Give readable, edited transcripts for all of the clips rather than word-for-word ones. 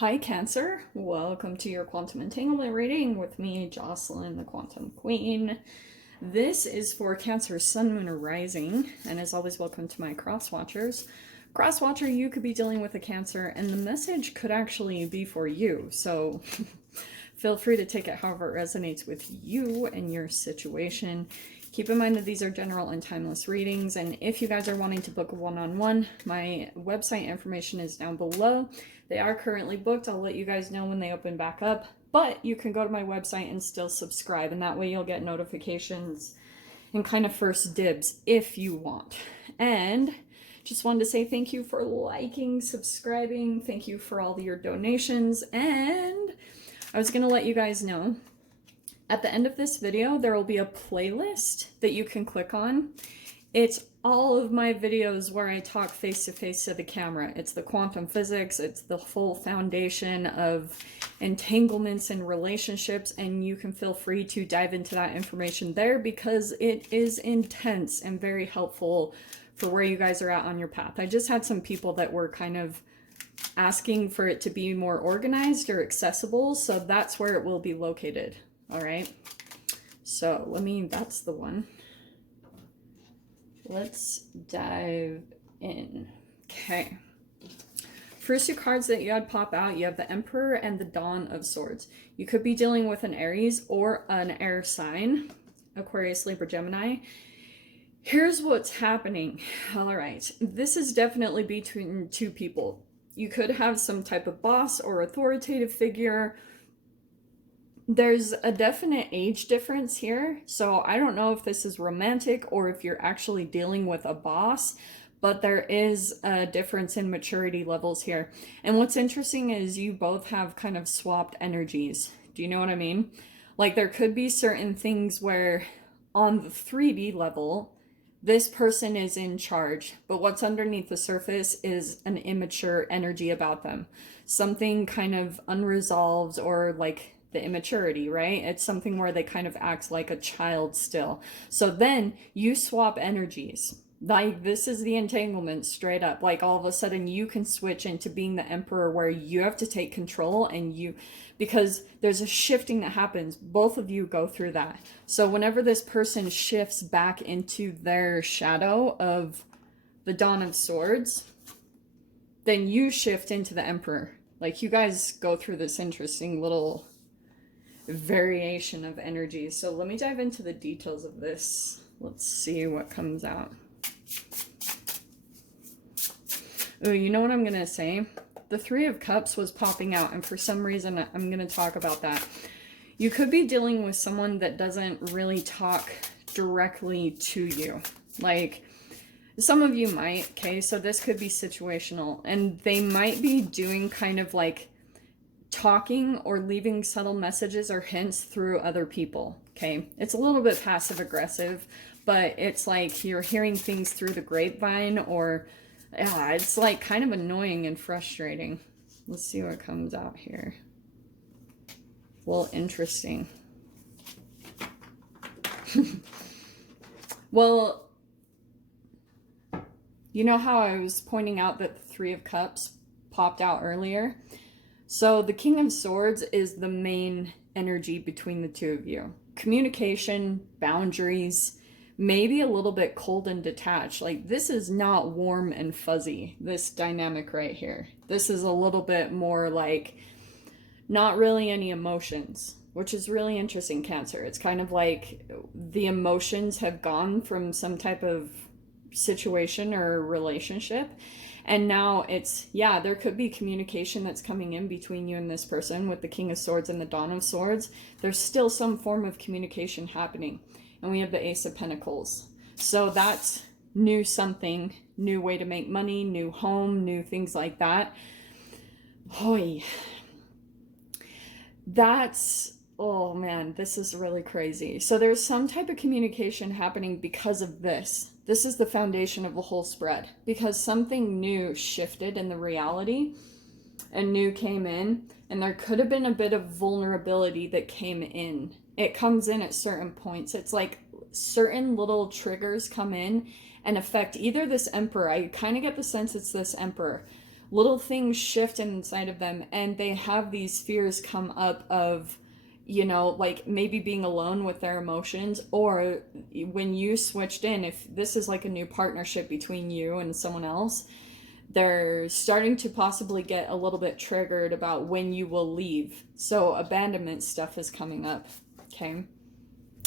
Hi Cancer, welcome to your quantum entanglement reading with me, Jocelyn, the Quantum Queen. This is for Cancer, Sun, Moon, or Rising, and as always, welcome to my cross watchers. Cross watcher, you could be dealing with a Cancer, and the message could actually be for you, so feel free to take it however it resonates with you and your situation. Keep in mind that these are general and timeless readings, and if you guys are wanting to book a one-on-one, my website information is down below. They are currently booked. I'll let you guys know when they open back up, but you can go to my website and still subscribe, and that way you'll get notifications and kind of first dibs if you want. And just wanted to say thank you for liking, subscribing, thank you for all your donations, and I was going to let you guys know at the end of this video, there will be a playlist that you can click on. It's all of my videos where I talk face-to-face to the camera. It's the quantum physics, it's the full foundation of entanglements and relationships, and you can feel free to dive into that information there because it is intense and very helpful for where you guys are at on your path. I just had some people that were kind of asking for it to be more organized or accessible, so that's where it will be located. All right, so that's the one. Let's dive in. Okay. First two cards that you had pop out, you have the Emperor and the Dawn of Swords. You could be dealing with an Aries or an air sign, Aquarius, Libra, Gemini. Here's what's happening. All right, this is definitely between two people. You could have some type of boss or authoritative figure. There's a definite age difference here, so I don't know if this is romantic or if you're actually dealing with a boss, but there is a difference in maturity levels here. And what's interesting is you both have kind of swapped energies. Do you know what I mean? Like there could be certain things where on the 3D level, this person is in charge, but what's underneath the surface is an immature energy about them. Something kind of unresolved or like the immaturity, right? It's something where they kind of act like a child still. So then you swap energies. Like this is the entanglement straight up. Like all of a sudden you can switch into being the Emperor where you have to take control and because there's a shifting that happens. Both of you go through that. So whenever this person shifts back into their shadow of the Dawn of Swords, then you shift into the Emperor. Like you guys go through this interesting little variation of energy. So let me dive into the details of this. Let's see what comes out. Oh, you know what I'm gonna say? The Three of Cups was popping out, and for some reason I'm gonna talk about that. You could be dealing with someone that doesn't really talk directly to you. Like some of you might, okay? So this could be situational, and they might be doing kind of like talking or leaving subtle messages or hints through other people, okay? It's a little bit passive aggressive, but it's like you're hearing things through the grapevine, or yeah, it's like kind of annoying and frustrating. Let's see what comes out here. Well, interesting. Well, you know how I was pointing out that the Three of Cups popped out earlier? So the King of Swords is the main energy between the two of you. Communication, boundaries, maybe a little bit cold and detached. Like this is not warm and fuzzy, this dynamic right here. This is a little bit more like not really any emotions, which is really interesting, Cancer. It's kind of like the emotions have gone from some type of situation or relationship. And now it's, yeah, there could be communication that's coming in between you and this person with the King of Swords and the Dawn of Swords. There's still some form of communication happening. And we have the Ace of Pentacles. So that's new something, new way to make money, new home, new things like that. Hoy. That's, oh man, this is really crazy. So there's some type of communication happening because of this. This is the foundation of the whole spread because something new shifted in the reality and new came in, and there could have been a bit of vulnerability that came in. It comes in at certain points. It's like certain little triggers come in and affect either this Emperor. I kind of get the sense it's this Emperor. little things shift inside of them, and they have these fears come up of, you know, like maybe being alone with their emotions, or when you switched in, if this is like a new partnership between you and someone else, they're starting to possibly get a little bit triggered about when you will leave. So abandonment stuff is coming up, okay?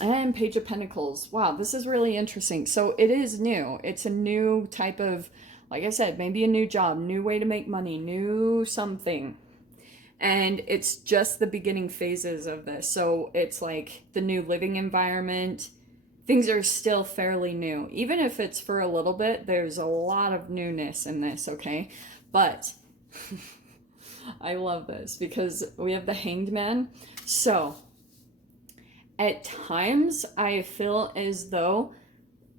And Page of Pentacles. Wow, this is really interesting. So it is new. It's a new type of, like I said, maybe a new job, new way to make money, new something. And it's just the beginning phases of this. So it's like the new living environment. Things are still fairly new. Even if it's for a little bit, there's a lot of newness in this, okay? But I love this because we have the Hanged Man. So at times I feel as though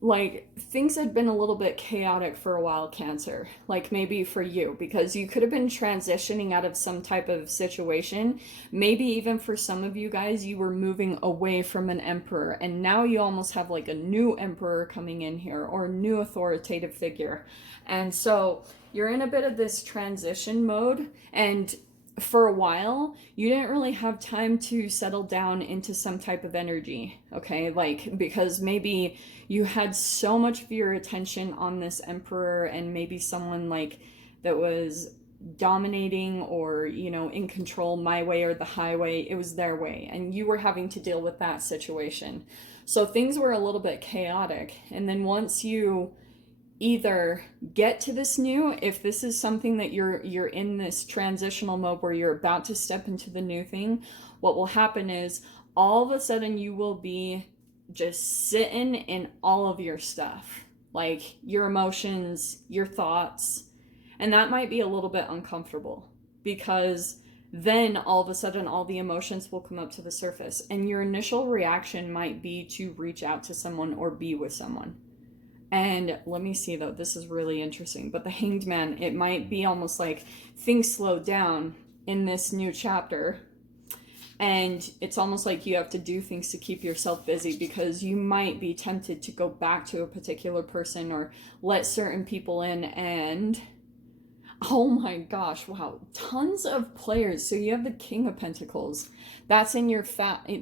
like things had been a little bit chaotic for a while, Cancer, like maybe for you, because you could have been transitioning out of some type of situation. Maybe even for some of you guys, you were moving away from an emperor, and now you almost have like a new emperor coming in here, or a new authoritative figure. And so you're in a bit of this transition mode, and for a while, you didn't really have time to settle down into some type of energy, okay? Like, because maybe you had so much of your attention on this emperor, and maybe someone like that was dominating, or, you know, in control, my way or the highway. It was their way, and you were having to deal with that situation. So things were a little bit chaotic. And then once you either get to this new, if this is something that you're in this transitional mode where you're about to step into the new thing, what will happen is all of a sudden you will be just sitting in all of your stuff, like your emotions, your thoughts, and that might be a little bit uncomfortable, because then all of a sudden all the emotions will come up to the surface, and your initial reaction might be to reach out to someone or be with someone. And let me see though, this is really interesting. But the Hanged Man, it might be almost like things slow down in this new chapter. And it's almost like you have to do things to keep yourself busy, because you might be tempted to go back to a particular person or let certain people in. And oh my gosh, wow, tons of players. So you have the King of Pentacles. That's in your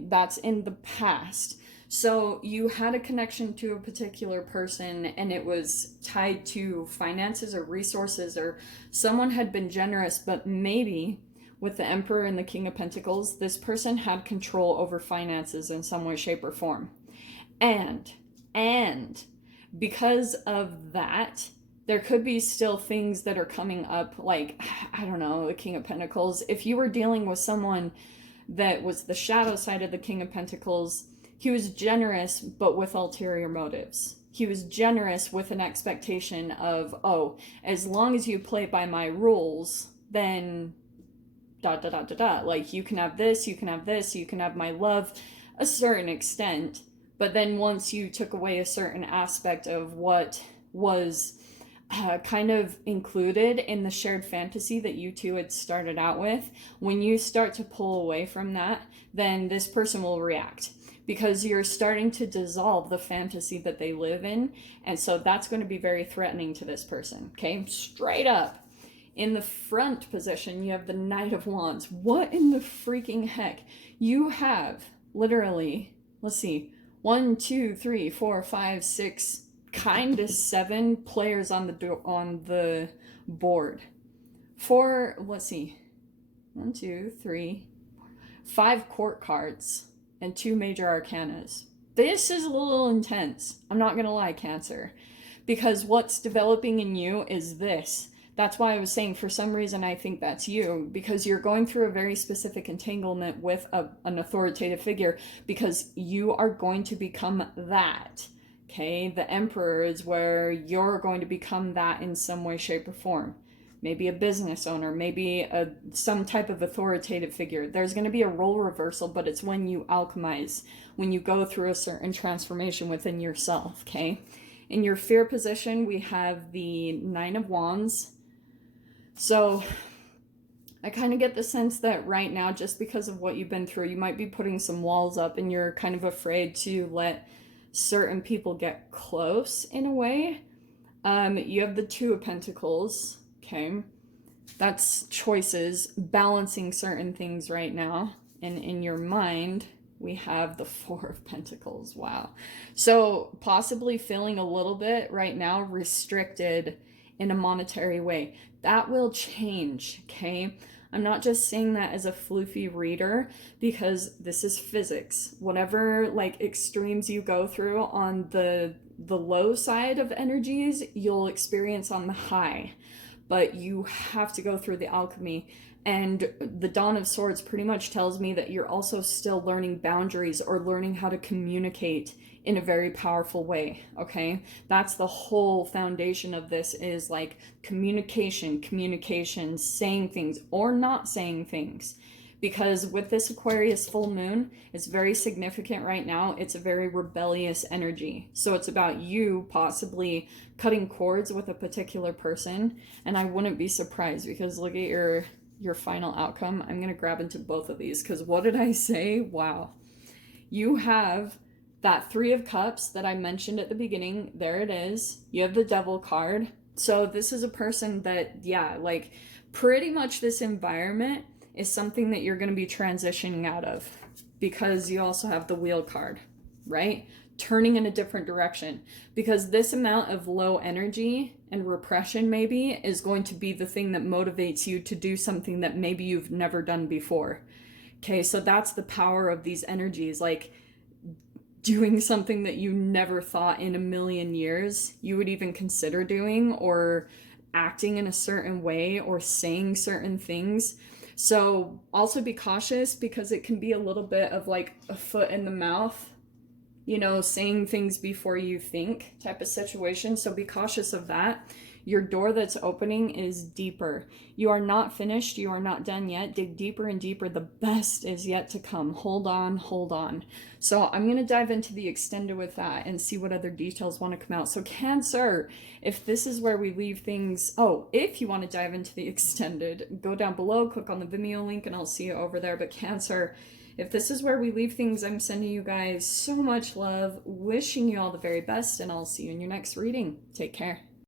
that's in the past. So you had a connection to a particular person, and it was tied to finances or resources, or someone had been generous, but maybe with the Emperor and the King of Pentacles, this person had control over finances in some way, shape, or form. And because of that, there could be still things that are coming up, like, I don't know, the King of Pentacles. If you were dealing with someone that was the shadow side of the King of Pentacles, he was generous, but with ulterior motives. He was generous with an expectation of, oh, as long as you play by my rules, then like, you can have this, you can have this, you can have my love, a certain extent. But then once you took away a certain aspect of what was kind of included in the shared fantasy that you two had started out with, when you start to pull away from that, then this person will react, because you're starting to dissolve the fantasy that they live in. And so that's going to be very threatening to this person, okay? Straight up. In the front position, you have the Knight of Wands. What in the freaking heck? You have literally, let's see, 1, 2, 3, 4, 5, 6, kind of 7 players on the board. For, let's see, 1, 2, 3, 5 court cards and 2 major arcanas. This is a little intense. I'm not gonna lie, Cancer, because what's developing in you is this. That's why I was saying, for some reason, I think that's you, because you're going through a very specific entanglement with an authoritative figure, because you are going to become that. Okay, the Emperor is where you're going to become that in some way, shape, or form. Maybe a business owner, maybe some type of authoritative figure. There's going to be a role reversal, but it's when you alchemize, when you go through a certain transformation within yourself, okay? In your fear position, we have the Nine of Wands. So I kind of get the sense that right now, just because of what you've been through, you might be putting some walls up, and you're kind of afraid to let certain people get close in a way. You have the Two of Pentacles. Okay, That's choices, balancing certain things right now. And in your mind, we have the Four of Pentacles. Wow. So possibly feeling a little bit right now restricted in a monetary way. That will change, okay? I'm not just saying that as a floofy reader, because this is physics. Whatever like extremes you go through on the low side of energies, you'll experience on the high. But you have to go through the alchemy. And the Dawn of Swords pretty much tells me that you're also still learning boundaries or learning how to communicate in a very powerful way, okay? That's the whole foundation of this, is like communication, saying things or not saying things. Because with this Aquarius full moon, it's very significant right now. It's a very rebellious energy. So it's about you possibly cutting cords with a particular person. And I wouldn't be surprised, because look at your final outcome. I'm going to grab into both of these, because what did I say? Wow. You have that Three of Cups that I mentioned at the beginning. There it is. You have the Devil card. So this is a person that, yeah, like pretty much this environment is something that you're going to be transitioning out of, because you also have the Wheel card, right? Turning in a different direction, because this amount of low energy and repression maybe is going to be the thing that motivates you to do something that maybe you've never done before. Okay, so that's the power of these energies, like doing something that you never thought in a million years you would even consider doing, or acting in a certain way, or saying certain things. So also be cautious, because it can be a little bit of like a foot in the mouth, you know, saying things before you think type of situation. So be cautious of that. Your door that's opening is deeper. You are not finished. You are not done yet. Dig deeper and deeper. The best is yet to come. Hold on, hold on. So I'm going to dive into the extended with that and see what other details want to come out. So Cancer, if this is where we leave things, if you want to dive into the extended, go down below, click on the Vimeo link, and I'll see you over there. But Cancer, if this is where we leave things, I'm sending you guys so much love, wishing you all the very best, and I'll see you in your next reading. Take care.